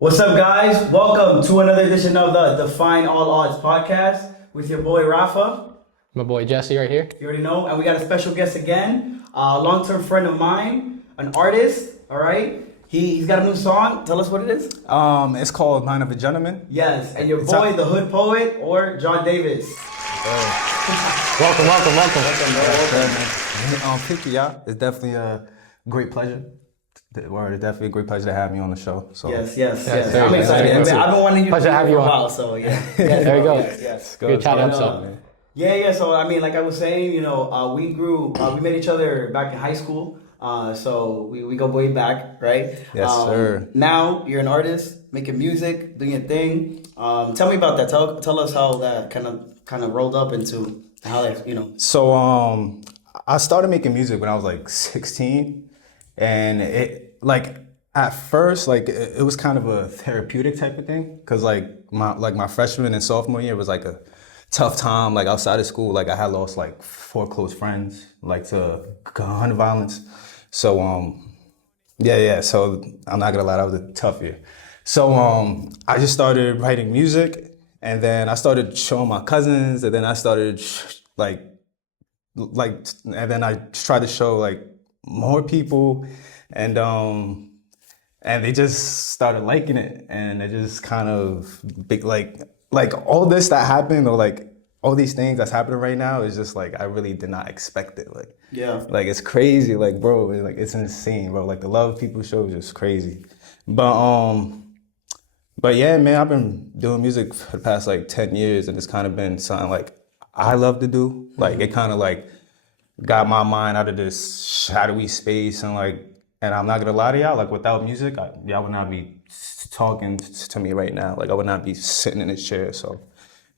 What's up, guys? Welcome to another edition of the Defying All Odds Podcast with your boy Rafa. My boy Jesse right here. You already know, and we got a special guest again, a long-term friend of mine, an artist. All right, he's got a new song. Tell us what it is. It's called Mind of a Gentleman. Yes, and your boy, the Hood Poet, or John Davis. Welcome. Thank you, y'all. It's definitely a great pleasure. It's definitely a great pleasure to have me on the show. So Yes. very I'm good. excited. Very good. I've been wanting you to Pleasure be to have here you for a on. while, so yeah. There you go. Yes. Good chat And, episode. Yeah. So I mean, like I was saying, we met each other back in high school. So we go way back, right? Yes, sir. Now you're an artist, making music, doing your thing. Tell me about that. Tell us how that kind of rolled up into how that. So I started making music when I was like 16, and at first it was kind of a therapeutic type of thing, cause my freshman and sophomore year was like a tough time, like outside of school. Like I had lost like 4 close friends, like to gun violence. So so I'm not gonna lie, that was a tough year. So I just started writing music, and then I started showing my cousins, and then I started and then I tried to show like more people, and they just started liking it, and it just kind of big like all this that happened, or like all these things that's happening right now is just like I really did not expect it. Like it's crazy, like bro, it's insane, bro. Like the love people show is just crazy. But yeah, man, I've been doing music for the past like 10 years, and it's kind of been something like I love to do. Like it kind of like got my mind out of this shadowy space, and I'm not gonna lie to y'all, like without music, y'all would not be talking to me right now. Like I would not be sitting in this chair. So,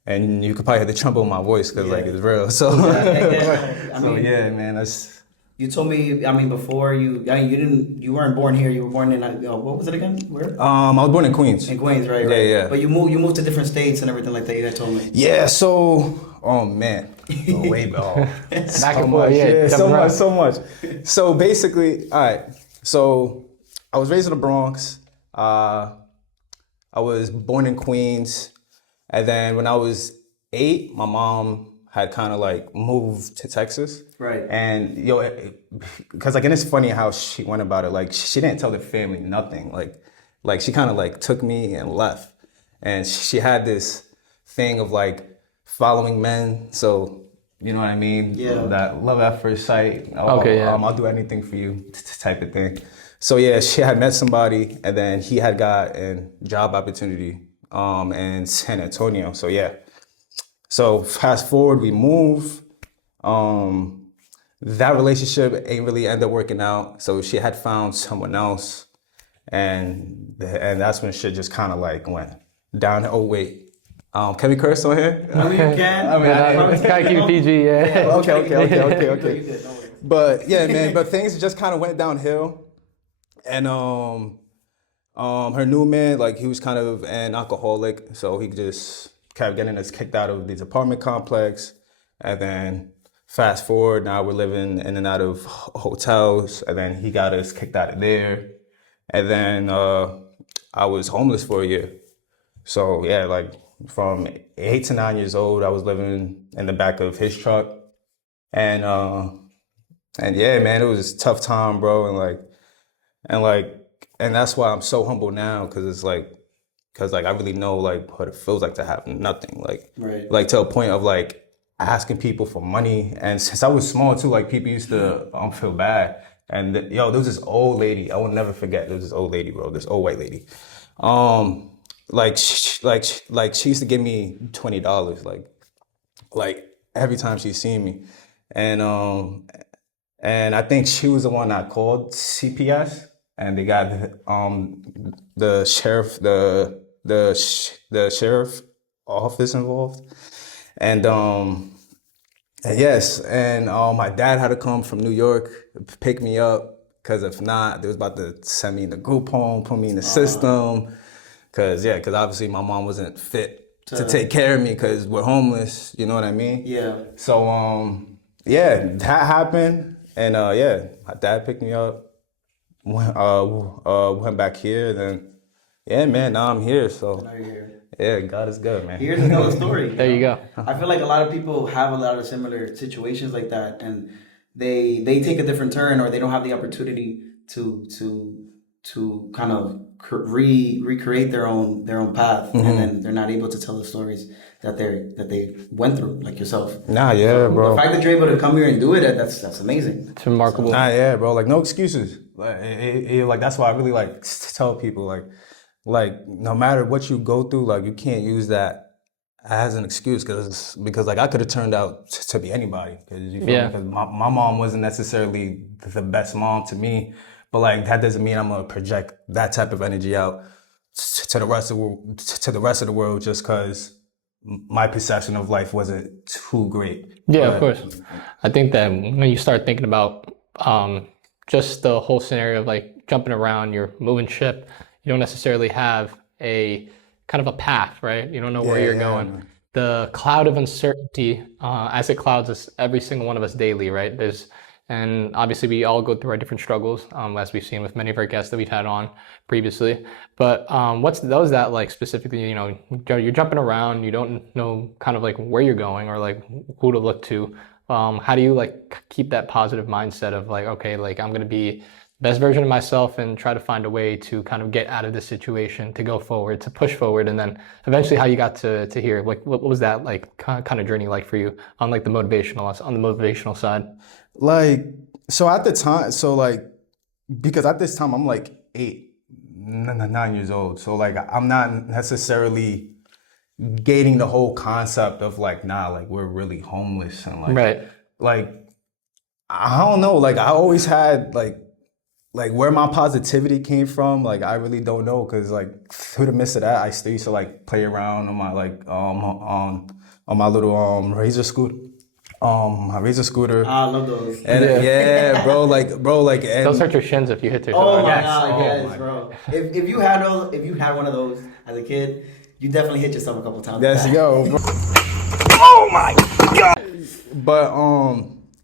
and you could probably hear the tremble in my voice because like it's real. So, yeah, man, that's. You told me, I mean, before you weren't born here. You were born in what was it again? Where? I was born in Queens. In Queens, right? Yeah. But you moved to different states and everything like that. You had told me. Yeah. So, oh man, way back. Back and forth, yeah. So much. So basically, all right. So I was raised in the Bronx. I was born in Queens, and then when I was 8, my mom had kind of like moved to Texas. Right. And because and it's funny how she went about it. Like she didn't tell the family nothing. Like she kind of like took me and left. And she had this thing of like following men. So you know what I mean? Yeah. That love at first sight. Okay, yeah. I'll do anything for you type of thing. So yeah, she had met somebody, and then he had got a job opportunity in San Antonio. So yeah. So fast forward, we move. That relationship ain't really end up working out. So she had found someone else, and that's when shit just kind of like went down. Oh wait, can we curse on here? I mean, you can. Gotta keep it PG, yeah. Okay. But yeah, man. But things just kind of went downhill, and her new man, like he was kind of an alcoholic, so he just kept getting us kicked out of this apartment complex, and then fast forward, now we're living in and out of hotels, and then he got us kicked out of there, and then I was homeless for a year. So yeah, like from 8 to 9 years old, I was living in the back of his truck, and yeah, man, it was a tough time, bro, and that's why I'm so humble now, because I really know like what it feels like to have nothing, like to a point of like asking people for money. And since I was small too, like people used to feel bad. And there was this old lady, I will never forget. There was this old lady, bro, this old white lady. She used to give me $20, like every time she seen me, and I think she was the one that called CPS, and they got the sheriff, the sheriff office involved, and yes, and my dad had to come from New York to pick me up, because if not, they was about to send me in the group home, put me in the system, because obviously my mom wasn't fit to take care of me because we're homeless, you know what I mean? Yeah. So that happened, and my dad picked me up, went back here, then Yeah, man. Now I'm here. So Now you're here. yeah, God is good, man. Here's another story. There you go. I feel like a lot of people have a lot of similar situations like that, and they take a different turn, or they don't have the opportunity to kind of recreate their own path, and then they're not able to tell the stories that they went through, like yourself. Nah, yeah, bro. The fact that you're able to come here and do it, that's amazing. It's remarkable. Nah, yeah, bro. Like no excuses. Like that's why I really like to tell people like no matter what you go through, like you can't use that as an excuse because like I could have turned out to be anybody because because my mom wasn't necessarily the best mom to me, but like that doesn't mean I'm gonna project that type of energy out to the rest of the world just because my perception of life wasn't too great. Yeah, of course. I think that when you start thinking about just the whole scenario of like jumping around, you're moving ship, you don't necessarily have a kind of a path, right? You don't know where you're going. Man. The cloud of uncertainty, as it clouds us, every single one of us daily, right? And obviously we all go through our different struggles, as we've seen with many of our guests that we've had on previously. But what's that like specifically, you're jumping around, you don't know kind of like where you're going or like who to look to. How do you like keep that positive mindset of like, okay, like I'm going to be the best version of myself and try to find a way to kind of get out of this situation, to go forward, to push forward. And then eventually how you got to here, like what was that like kind of journey like for you on like on the motivational side? Like, so at the time, because at this time I'm like 9 years old. So like, I'm not necessarily gating the whole concept of like, like we're really homeless and like, right. Like, I don't know. Like I always had like where my positivity came from. Like, I really don't know. Cause like through the midst of that, I still used to like play around on my like, on my little, razor scooter. My razor scooter. I love those. And yeah, bro, like, and those hurt your shins if you hit yourself. Oh my God, yes, bro. If you had one of those as a kid, you definitely hit yourself a couple times. Yes, yo, bro. Oh my God. But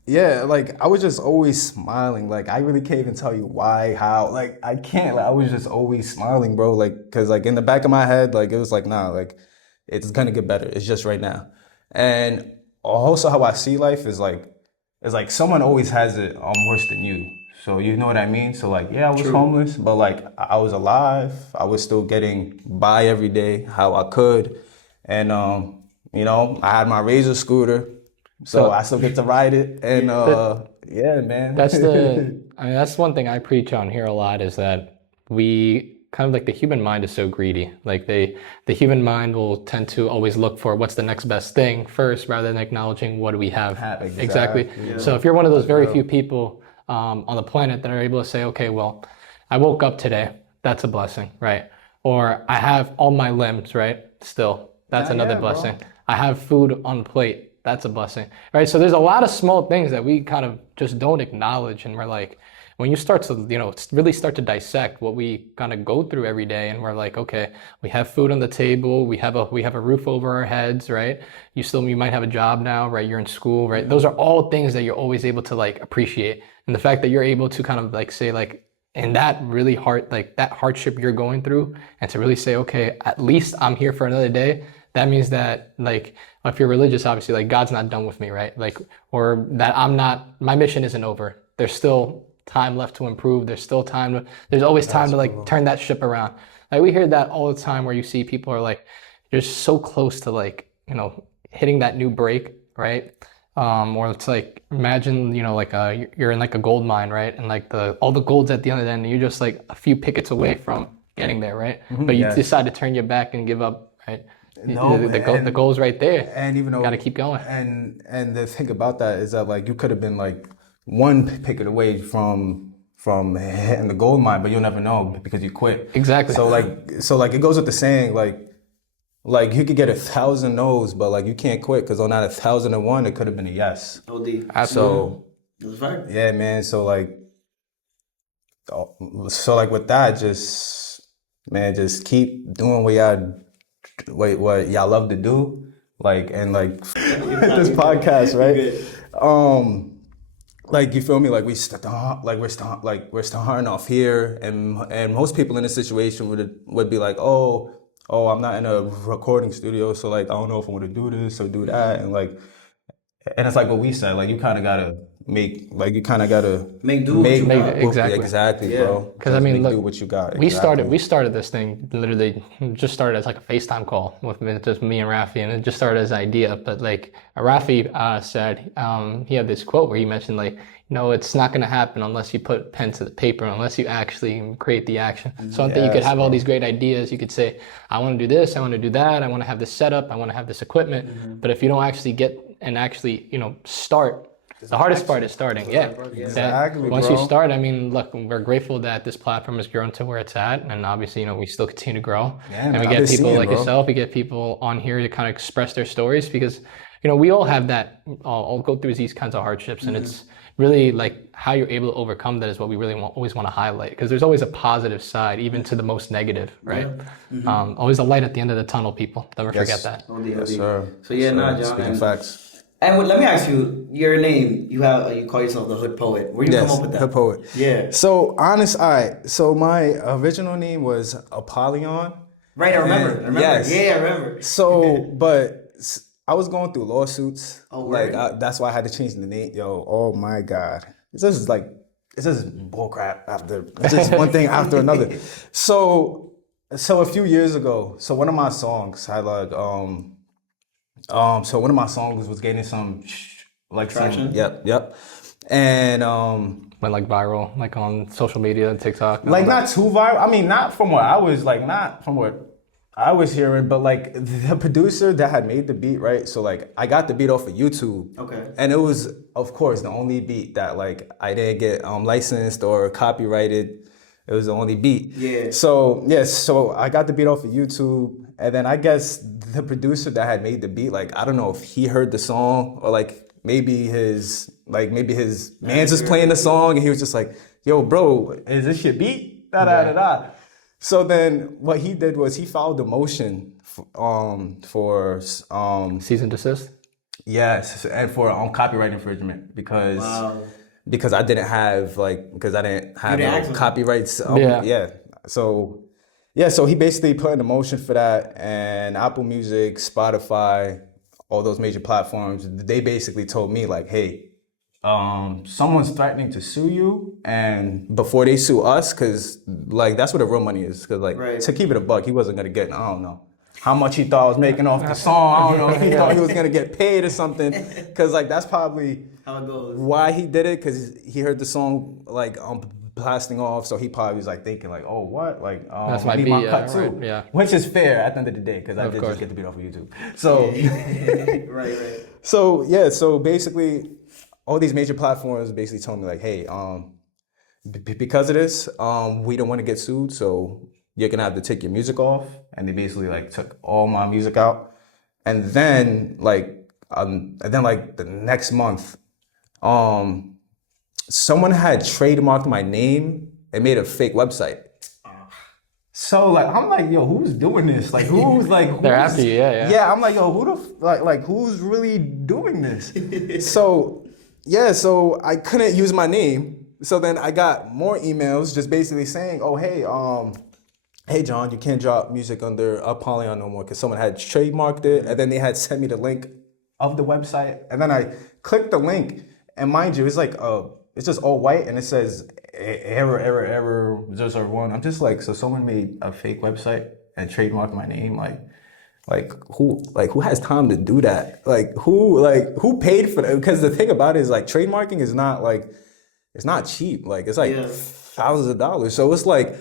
yeah, like I was just always smiling. Like I really can't even tell you why, how. Like I can't. Like I was just always smiling, bro. Like, cause like in the back of my head, like it was like, nah, like it's gonna get better. It's just right now. And also how I see life is like someone always has it worse than you. So you know what I mean? So like, yeah, I was homeless, but like I was alive. I was still getting by every day how I could. And, I had my razor scooter, so I still get to ride it. And yeah, man. That's one thing I preach on here a lot is that we kind of like the human mind is so greedy. Like the human mind will tend to always look for what's the next best thing first rather than acknowledging what do we have. Exactly. Yeah. So if you're one of those very few people on the planet that are able to say, okay, well, I woke up today, that's a blessing, right? Or I have all my limbs, right? Still, that's another blessing. Bro. I have food on plate, that's a blessing, right? So there's a lot of small things that we kind of just don't acknowledge, and we're like, when you start to, really start to dissect what we kind of go through every day, and we're like, okay, we have food on the table, we have a roof over our heads, right? You might have a job now, right? You're in school, right? Those are all things that you're always able to like appreciate. And the fact that you're able to kind of like say like, in that really hard, like that hardship you're going through, and to really say, okay, at least I'm here for another day. That means that like, if you're religious, obviously like God's not done with me, right? Like, or that my mission isn't over. There's still time left to improve. There's always time to like turn that ship around. Like we hear that all the time where you see people are like, you're so close to like, hitting that new break, right? Or it's like, imagine, like you're in like a gold mine, right? And like all the gold's at the end of the end, and you're just like a few pickets away from getting there, right? Mm-hmm, but you decide to turn your back and give up, right? No, the goal's right there. And even though gotta keep going. And the thing about that is that like you could have been like one picket away from hitting the gold mine, but you'll never know because you quit. Exactly. So like it goes with the saying like you could get 1,000 no's, but like you can't quit because on that 1,001 it could have been a yes. OD. So yeah, man. So like with that, just keep doing what y'all love to do, like, and like this podcast, right? like you feel me, like we're starting off here, and most people in this situation would be like, oh, I'm not in a recording studio, so like I don't know if I want to do this or do that, and it's like what we said, like you kind of gotta make do what you got. exactly, Yeah. bro. Because I mean, do look, what you got. we started this thing literally just started as like a FaceTime call with just me and Rafi, and it just started as an idea. But like Rafi said, he had this quote where he mentioned like, it's not going to happen unless you put pen to the paper, unless you actually create the action. So I think you could have all these great ideas. You could say, I want to do this, I want to do that, I want to have this setup, I want to have this equipment. But if you don't actually get and actually, start, the hardest part is starting. Yeah, exactly. Once you start, I mean, look, we're grateful that this platform has grown to where it's at, and obviously, we still continue to grow. Yeah, and we get people like yourself. We get people on here to kind of express their stories because, we all have that. All go through these kinds of hardships, and it's really like how you're able to overcome that is what we really always want to highlight, because there's always a positive side, even to the most negative, right? Always a light at the end of the tunnel. People never forget that. Yes, sir. So yeah, John. Speaking facts. And let me ask you, your name, you call yourself the Hood Poet. Where you come up with that? Hood Poet. Yeah. So so my original name was Apollyon. Right, I remember. Yes. Yeah, I remember. So, but I was going through lawsuits. Oh, word? That's why I had to change the name. Yo, oh my God. It's just bullcrap it's just one thing after another. So a few years ago, one of my songs had so one of my songs was getting some traction. Yep. And went like viral, like on social media, TikTok. Not too viral. I mean, not from what I was hearing, but like the producer that had made the beat, right? So like I got the beat off of YouTube. Okay. And it was, of course, the only beat that like I didn't get licensed or copyrighted. It was the only beat. Yeah. So I got the beat off of YouTube, and then I guess the producer that had made the beat, like I don't know if he heard the song or like maybe his man's just playing the song and he was just like, yo, bro, is this your beat? Da. So then what he did was he filed a motion for cease and desist. Yes, and for copyright infringement because I didn't have no copyrights. So he basically put in a motion for that, and Apple Music, Spotify, all those major platforms, they basically told me like, hey, someone's threatening to sue you, and before they sue us, because like that's where the real money is. Because like to keep it a buck, he wasn't gonna get, I don't know how much he thought I was making off the song. I don't know if he thought he was gonna get paid or something. Because like that's probably how it goes. Why he did it, because he heard the song like blasting off, so he probably was like thinking like, oh what, like that's my beat, cut too. Right, yeah. Which is fair at the end of the day, because I did just get the beat off of YouTube. So right. So basically, all these major platforms basically told me like, hey, because of this, we don't want to get sued, so you're gonna have to take your music off. And they basically like took all my music out, and then the next month, someone had trademarked my name and made a fake website. So like I'm like, yo, who's doing this? Like who's they're after you, yeah. Yeah, I'm like, yo, who's really doing this? So I couldn't use my name. So then I got more emails just basically saying, oh hey John, you can't drop music under Apollyon no more, because someone had trademarked it, and then they had sent me the link of the website, and then I clicked the link, and mind you, it's like it's just all white, and it says error 001. I'm just like, so someone made a fake website and trademarked my name, like who has time to do that? Who paid for that? Because the thing about it is like trademarking is not like, it's not cheap. Like it's like thousands of dollars. So it's like,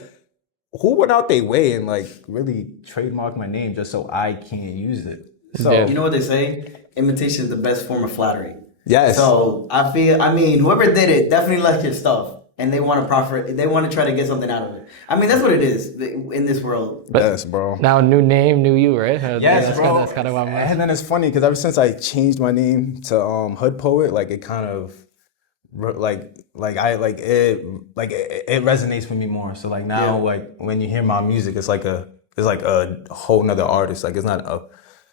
who went out their way and like really trademark my name just so I can't use it? So you know what they say? Imitation is the best form of flattery. Yes. So whoever did it definitely liked your stuff, and they want to profit. They want to try to get something out of it. I mean, that's what it is in this world. But yes, bro. Now, new name, new you, right? Yes, bro. That's kind of what I'm And then it's funny because ever since I changed my name to Hood Poet, like it kind of it resonates with me more. So like now, like when you hear my music, it's like a whole nother artist. Like it's not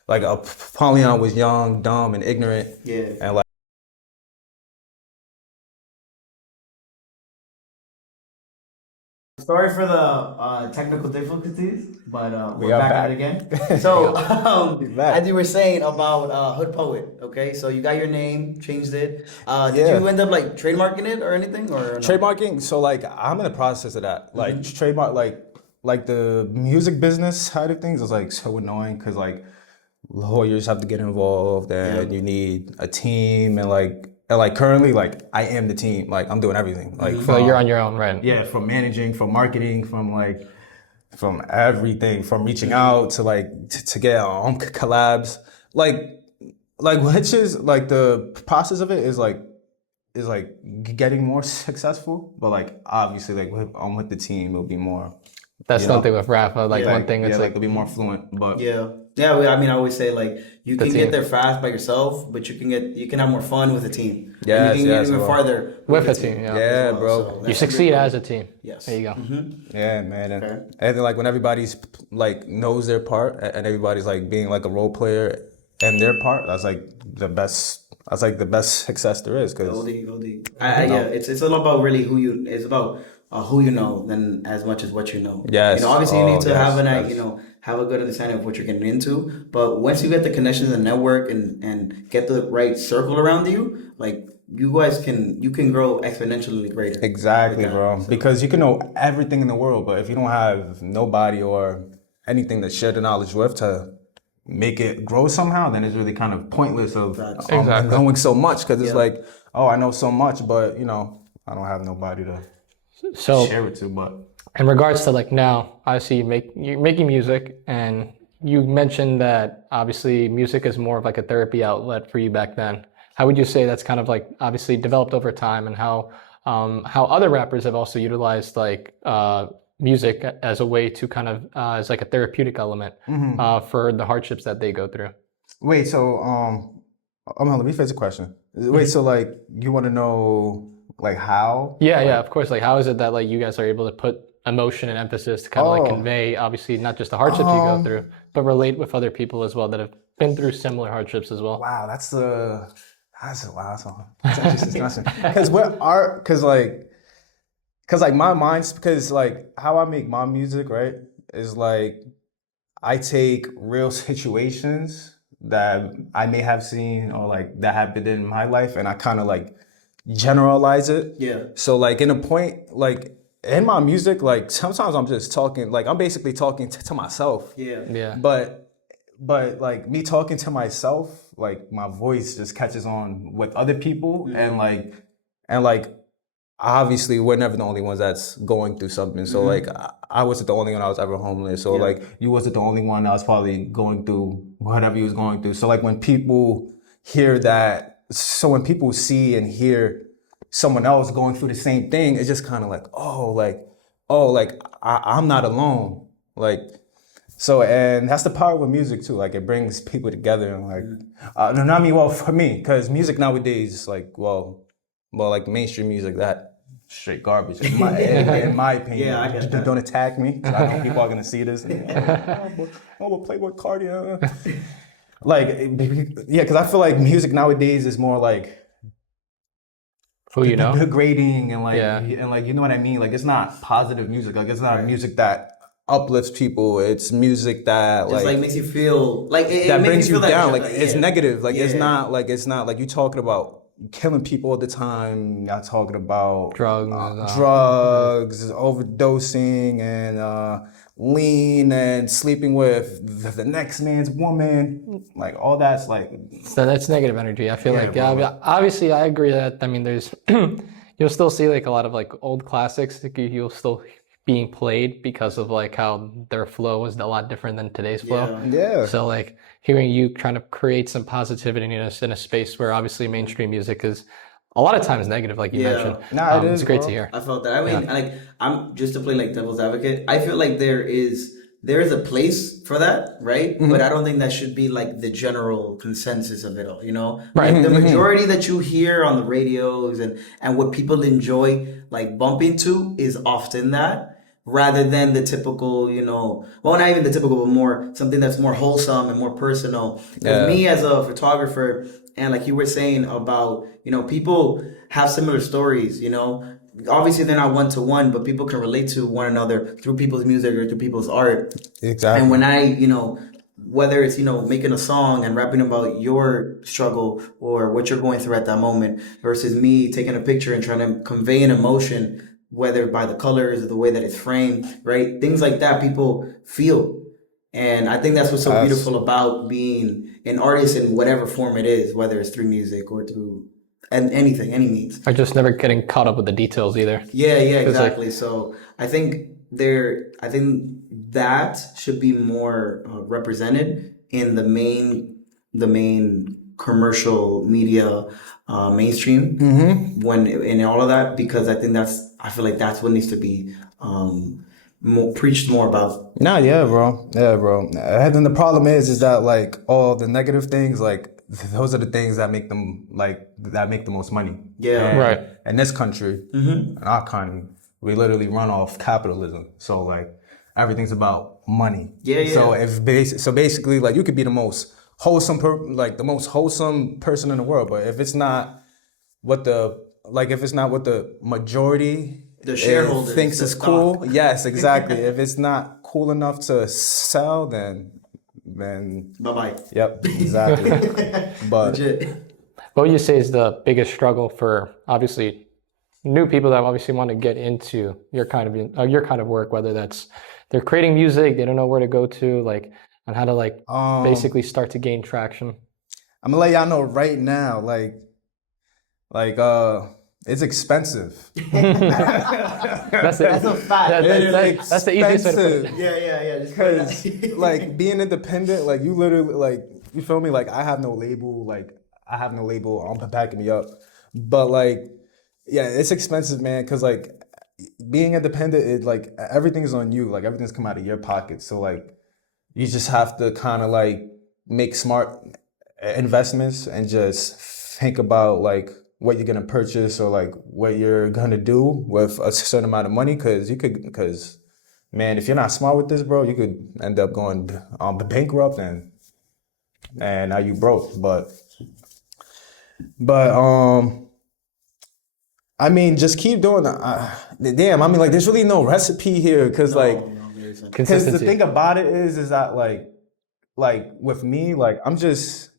Apollyon was young, dumb, and ignorant. Yeah. And like Sorry for the technical difficulties, but We we're are back at back. it again. So, back. as you were saying about Hood Poet, okay? So you got your name, changed it. Did Yeah. you end up like trademarking it or anything, or no? Trademarking, so like I'm in the process of that. Like trademark, like the music business side of things is like so annoying because like lawyers have to get involved and you need a team and like currently like I am the team. Like I'm doing everything. Like So you're on your own, right? yeah, from managing, from marketing, from everything, from reaching out to like to get collabs. Like which is like the process of it is like getting more successful, but like obviously like with the team it'll be more. That's something with Rafa. Like Yeah. one thing, it's like like it'll be more fluent, but Yeah. I mean, I always say like you can team. get there fast by yourself, but you can have more fun with a team. Yes, and you can yes, get even bro. farther with a team. Yeah. yeah, as well. bro. So You that's succeed really as a team. Yes. There you go. Yeah, man. Okay. And then like when everybody's like knows their part and everybody's like being like a role player and their part, that's like the best. That's like the best success there is. Cause OD. Yeah, it's all about really it's about who you know than as much as what you know. Yes. You know, obviously you need to yes, have yes. have a good understanding of what you're getting into. But once you get the connections and network and get the right circle around you, like you can grow exponentially greater. Exactly, with that. bro. Because you can know everything in the world, but if you don't have nobody or anything to share the knowledge with to make it grow somehow, then it's really kind of pointless of Exactly. knowing so much. Because it's like, oh, I know so much, but you know, I don't have nobody to So share it to. But in regards to like now, obviously you're making music, and you mentioned that obviously music is more of like a therapy outlet for you back then. How would you say that's kind of like obviously developed over time, and how other rappers have also utilized like music as a way to kind of as like a therapeutic element for the hardships that they go through? wait, so let me phrase the question. Wait, so like you want to know like how? Yeah, of course. Like, how is it that like you guys are able to put emotion and emphasis to kind of like convey, obviously, not just the hardships you go through, but relate with other people as well that have been through similar hardships as well? Wow, that's actually disgusting. Because my mind's because like how I make my music, right, is like I take real situations that I may have seen or like that happened in my life, and I kind of like generalize it. Yeah. So like in a point, like in my music, like sometimes I'm just talking, like I'm basically talking to myself. Yeah. But like me talking to myself, like my voice just catches on with other people, and like obviously we're never the only ones that's going through something. So like I wasn't the only one that was ever homeless. So like you wasn't the only one that was probably going through whatever you was going through. So like when people hear that, so when people see and hear someone else going through the same thing, it's just kind of like, I'm not alone. Like, so, and that's the power with music too. Like it brings people together and like, for me, because music nowadays is like, like mainstream music, that straight garbage. In my opinion. Yeah, I get that. Don't attack me. 'Cause I know people are gonna see this. And, we'll play with Cardi. Like, yeah, because I feel like music nowadays is more like Who you know? degrading and like you know what I mean. Like it's not positive music. Like it's not music that uplifts people. It's music that Just like makes you feel like it that makes brings you feel down. Like, It's negative. Like it's not like you talking about killing people all the time. Not talking about Drugs, overdosing, and lean and sleeping with the next man's woman. Like all that's like. So that's negative energy. I feel like, bro. yeah, obviously I agree that, I mean, there's, you'll still see like a lot of like old classics, like, you'll still being played because of like how their flow was a lot different than today's flow. Yeah. So like hearing you trying to create some positivity in a space where obviously mainstream music is a lot of times negative, like you mentioned. Nah, it is, it's great bro. to hear. I felt that. I mean, like I'm just to play like devil's advocate. I feel like there is a place for that, right? But I don't think that should be like the general consensus of it all. You know, Right. Like, the majority that you hear on the radios and what people enjoy like bumping to is often that. Rather than the typical, you know, well, not even the typical, but more something that's more wholesome and more personal. Because me as a photographer, and like you were saying about, you know, people have similar stories, you know, obviously they're not one to one, but people can relate to one another through people's music or through people's art. Exactly. And when I, whether it's, making a song and rapping about your struggle or what you're going through at that moment versus me taking a picture and trying to convey an emotion, whether by the colors or the way that it's framed, right? Things like that people feel. And I think that's what's so beautiful about being an artist in whatever form it is, whether it's through music or through any means. Or just never getting caught up with the details either. Yeah, exactly. So I think that should be more represented in the main commercial media, mainstream, when in all of that, because I feel like that's what needs to be preached more about. Nah, yeah, bro. And then the problem is that like all the negative things, like those are the things that make them that make the most money. Yeah, and right. In this country, in our economy, we literally run off capitalism. So like everything's about money. Yeah. So basically, like you could be the most wholesome, the most wholesome person in the world, but if it's not what the majority, the shareholders thinks is cool. Yes, exactly. If it's not cool enough to sell, then bye-bye. Yep, exactly. But what would you say is the biggest struggle for obviously new people that obviously want to get into your kind of work, whether that's they're creating music, they don't know where to go to, like, on how to basically start to gain traction? I'm gonna let y'all know right now, it's expensive. That's a fact. That's the easiest way to put it. Yeah. Because like being independent, like you literally, like, you feel me? Like I have no label on backing me up. But like, yeah, it's expensive, man. Because like being independent, it like everything's on you. Like everything's come out of your pocket. So like you just have to kind of like make smart investments and just think about like what you're gonna purchase or like what you're gonna do with a certain amount of money, because man, if you're not smart with this, bro, you could end up going bankrupt and now you broke. But I mean, just keep doing that. Damn, I mean, like, there's really no recipe here, because because the thing about it is that like with me, like I'm just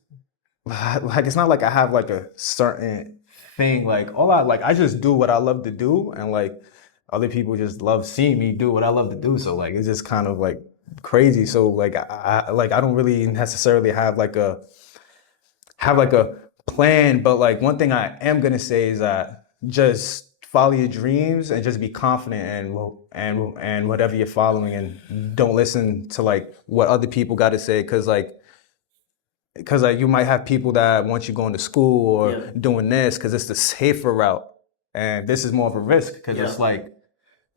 like, it's not like I have like a certain thing, like I just do what I love to do, and like other people just love seeing me do what I love to do. So like it's just kind of like crazy. So like I don't really necessarily have like a plan, but like one thing I am gonna say is that just follow your dreams and just be confident and whatever you're following, and don't listen to like what other people got to say, because you might have people that want you going to school or doing this because it's the safer route, and this is more of a risk because it's like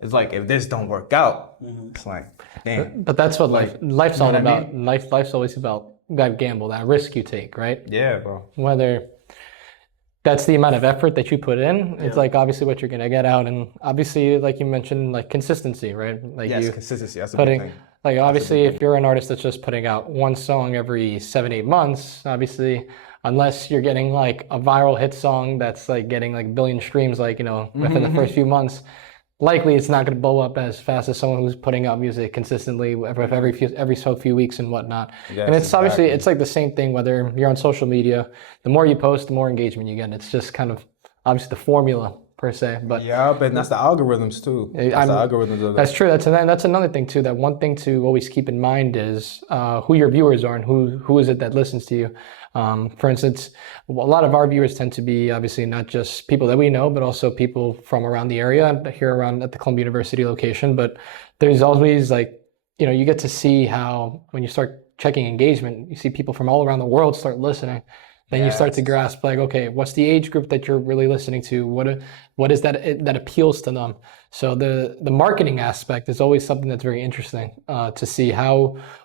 if this don't work out, it's like, damn. But that's what life's all about. Life's always about that gamble, that risk you take, right? Yeah, bro. Whether that's the amount of effort that you put in, it's like obviously what you're gonna get out, and obviously, like you mentioned, like consistency, right? Like consistency. That's a big thing. Like obviously, if you're an artist that's just putting out one song every 7-8 months, obviously, unless you're getting like a viral hit song that's like getting like 1 billion streams, like within the first few months, likely it's not going to blow up as fast as someone who's putting out music consistently with every so few weeks and whatnot. Yes, and it's obviously it's like the same thing whether you're on social media. The more you post, the more engagement you get. It's just kind of obviously the formula per se. But but that's the algorithms too. That's the algorithms of that. That's true. That's another thing too. That one thing to always keep in mind is who your viewers are and who is it that listens to you. For instance, a lot of our viewers tend to be obviously not just people that we know, but also people from around the area here around at the Columbia University location. But there's always like, you get to see how when you start checking engagement, you see people from all around the world start listening. Then you start to grasp like, okay, what's the age group that you're really listening to? What is that appeals to them? So the marketing aspect is always something that's very interesting to see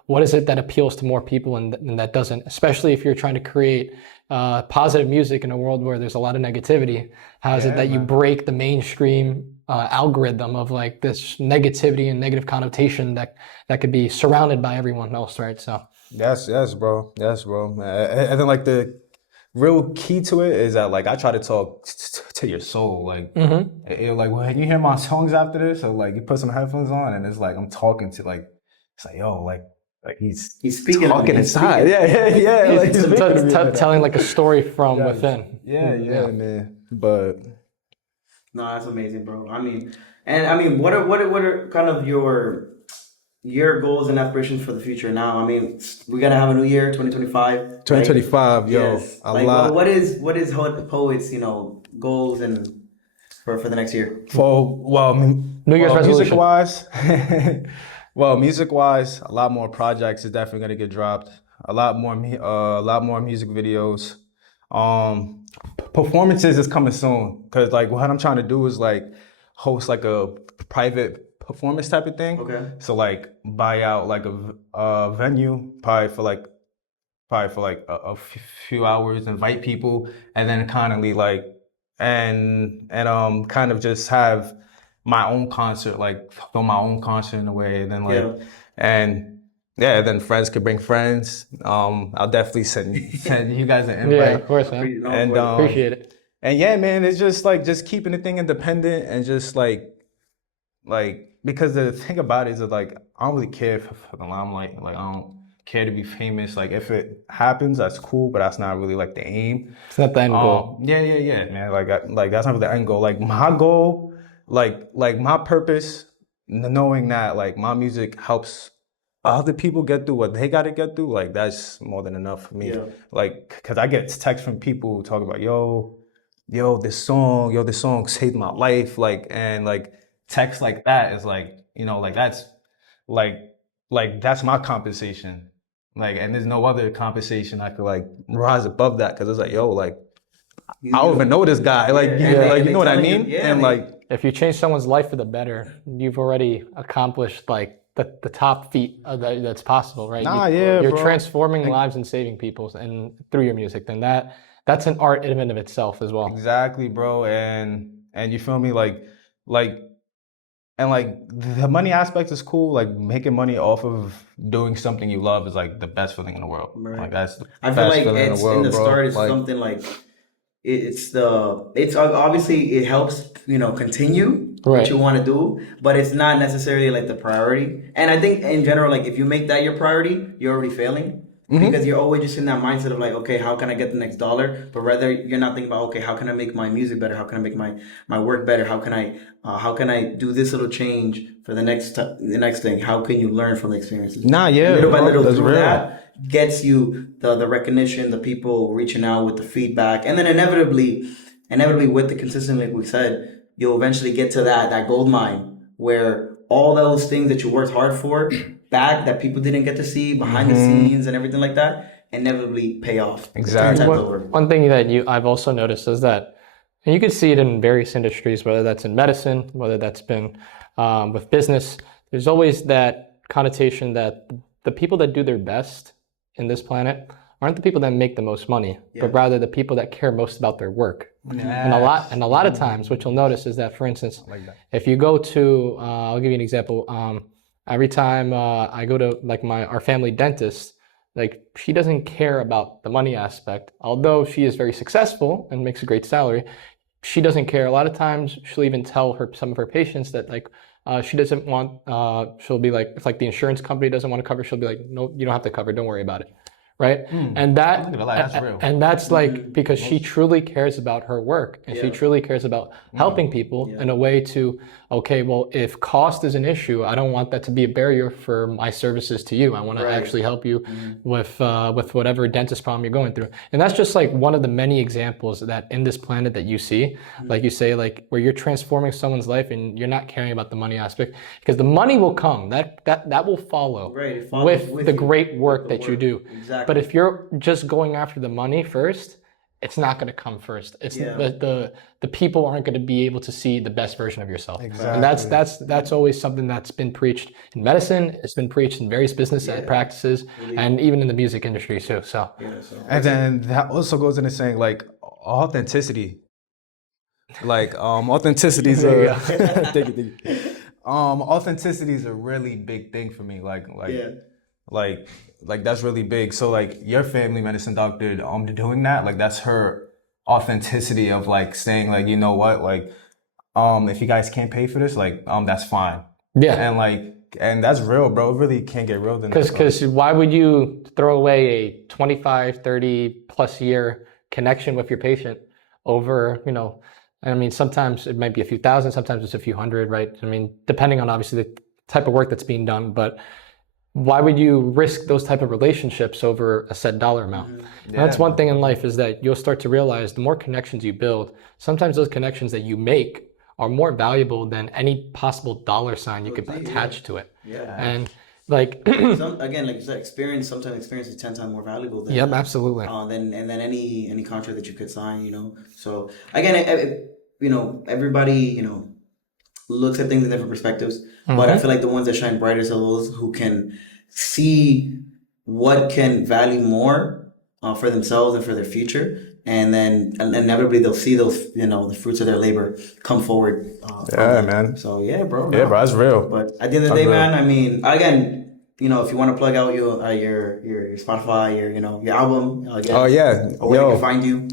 what is it that appeals to more people and that doesn't, especially if you're trying to create positive music in a world where there's a lot of negativity. How is it that you break the mainstream algorithm of like this negativity and negative connotation that could be surrounded by everyone else, right? So yes, bro. And then like real key to it is that like I try to talk to your soul. Like, like when you hear my songs after this, or like you put some headphones on, and it's like I'm talking to like, it's like yo, like he's speaking talking he's inside. speaking. Yeah. Like he's telling like a story from within. Yeah, man. But no, that's amazing, bro. I mean, what are kind of your goals and aspirations for the future now? I mean, we're gonna have a new year, 2025. 2025, right? yo, yes. lot. What is Poets, goals and for the next year? New Year's resolution. Music wise, a lot more projects is definitely gonna get dropped. A lot more music videos. Performances is coming soon, because like what I'm trying to do is like host like a private performance type of thing. Okay. So like buy out like a venue probably for like a few hours, invite people, and then kind of like and kind of just have my own concert, like film my own concert in a way, and then like then friends could bring friends. I'll definitely send you guys an invite. Yeah, of course, man. And appreciate it. And yeah, man, it's just like just keeping the thing independent, and just like because the thing about it is that like I don't really care for the limelight. Like I don't care to be famous. Like if it happens, that's cool, but that's not really like the aim. It's not the end goal. Yeah, man. Like that's not the end goal. Like my goal, like my purpose, knowing that like my music helps other people get through what they got to get through. Like that's more than enough for me. Yeah. Like, cause I get texts from people talking about this song saved my life. Like, and like text like that is like, like that's that's my compensation. Like, and there's no other compensation I could like rise above that, because it's like, like I don't even know this guy. Like, you know what I mean? And like, if you change someone's life for the better, you've already accomplished like the top feat of that's possible, right? You're transforming lives and saving people, and through your music, then that's an art in and of itself as well. Exactly, bro. And you feel me? And like the money aspect is cool. Like making money off of doing something you love is like the best feeling in the world. Right. Like that's the I feel like it's in the start is something like it's obviously it helps continue what you want to do, but it's not necessarily like the priority. And I think in general, like if you make that your priority, you're already failing. Because you're always just in that mindset of like, okay, how can I get the next dollar? But rather you're not thinking about, okay, how can I make my music better? How can I make my work better? How can I do this little change for the next thing? How can you learn from the experiences? Little by little through that gets you the recognition, the people reaching out with the feedback, and then inevitably with the consistency, like we said, you'll eventually get to that gold mine where all those things that you worked hard for back that people didn't get to see behind the scenes and everything like that inevitably pay off. Exactly. One thing that I've also noticed is that, and you can see it in various industries, whether that's in medicine, whether that's been with business, there's always that connotation that the people that do their best in this planet aren't the people that make the most money, but rather the people that care most about their work. Yes. And a lot of times, what you'll notice is that, for instance, if you go to, I'll give you an example. Every time I go to like our family dentist, like she doesn't care about the money aspect, although she is very successful and makes a great salary. She doesn't care. A lot of times, she'll even tell some of her patients that like she doesn't want. She'll be like, if like the insurance company doesn't want to cover, she'll be like, no, you don't have to cover. Don't worry about it. Right. And that's real. And that's like because she truly cares about her work, and she truly cares about helping people in a way to, okay, well, if cost is an issue, I don't want that to be a barrier for my services to you. I want to actually help you with whatever dentist problem you're going through. And that's just like one of the many examples that in this planet that you see, like you say, like where you're transforming someone's life and you're not caring about the money aspect, because the money will come. That will follow with the great work that you do. Exactly. But if you're just going after the money first, it's not going to come first. It's the people aren't going to be able to see the best version of yourself. Exactly. And that's always something that's been preached in medicine. It's been preached in various business practices, and even in the music industry too. So, and then that also goes into saying like authenticity. Like authenticity is authenticity is a really big thing for me. like that's really big. So like your family medicine doctor doing that, like that's her authenticity of like saying like, you know what, like if you guys can't pay for this, like that's fine. Yeah. And like, and that's real, bro. It really can't get real than that. Because why would you throw away a 25, 30 plus year connection with your patient over, you know, I mean, sometimes it might be a few thousand, sometimes it's a few hundred, right? I mean, depending on obviously the type of work that's being done, but why would you risk those type of relationships over a set dollar amount? Yeah. That's one thing in life is that you'll start to realize the more connections you build, sometimes those connections that you make are more valuable than any possible dollar sign you could attach to it. Yeah. And like again, like you said, sometimes experience is 10 times more valuable than absolutely. Than any contract that you could sign, you know. So again, you know, everybody, you know, looks at things in different perspectives, but I feel like the ones that shine brightest are those who can see what can value more for themselves and for their future. And then inevitably they'll see those, you know, the fruits of their labor come forward. Man. So yeah, bro. Yeah, bro, that's real. But at the end of the day, man, I mean, again, you know, if you want to plug out your Spotify, your album, again, where they can find you.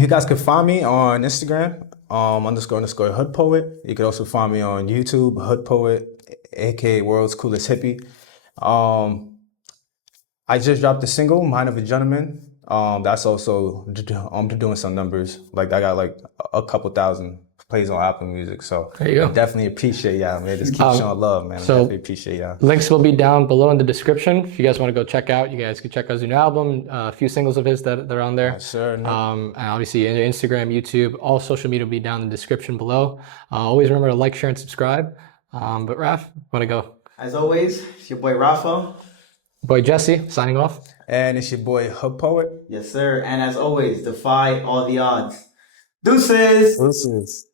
You guys can find me on Instagram, __ Hood Poet. You can also find me on YouTube, Hood Poet, aka World's Coolest Hippie. I just dropped a single, Mind of a Gentleman. That's also doing some numbers. Like I got like a couple thousand plays on Apple Music. So there you go. I definitely appreciate y'all, man. Just keep showing love, man. So I definitely appreciate y'all. Links will be down below in the description. If you guys want to go check out, you guys can check out his new album, a few singles of his that are on there. Yes, sir. And obviously Instagram, YouTube, all social media will be down in the description below. Always remember to like, share, and subscribe. But Raph, want to go? As always, it's your boy Rafa. Boy Jesse, signing off. And it's your boy Hood Poet. Yes, sir. And as always, defy all the odds. Deuces. Deuces.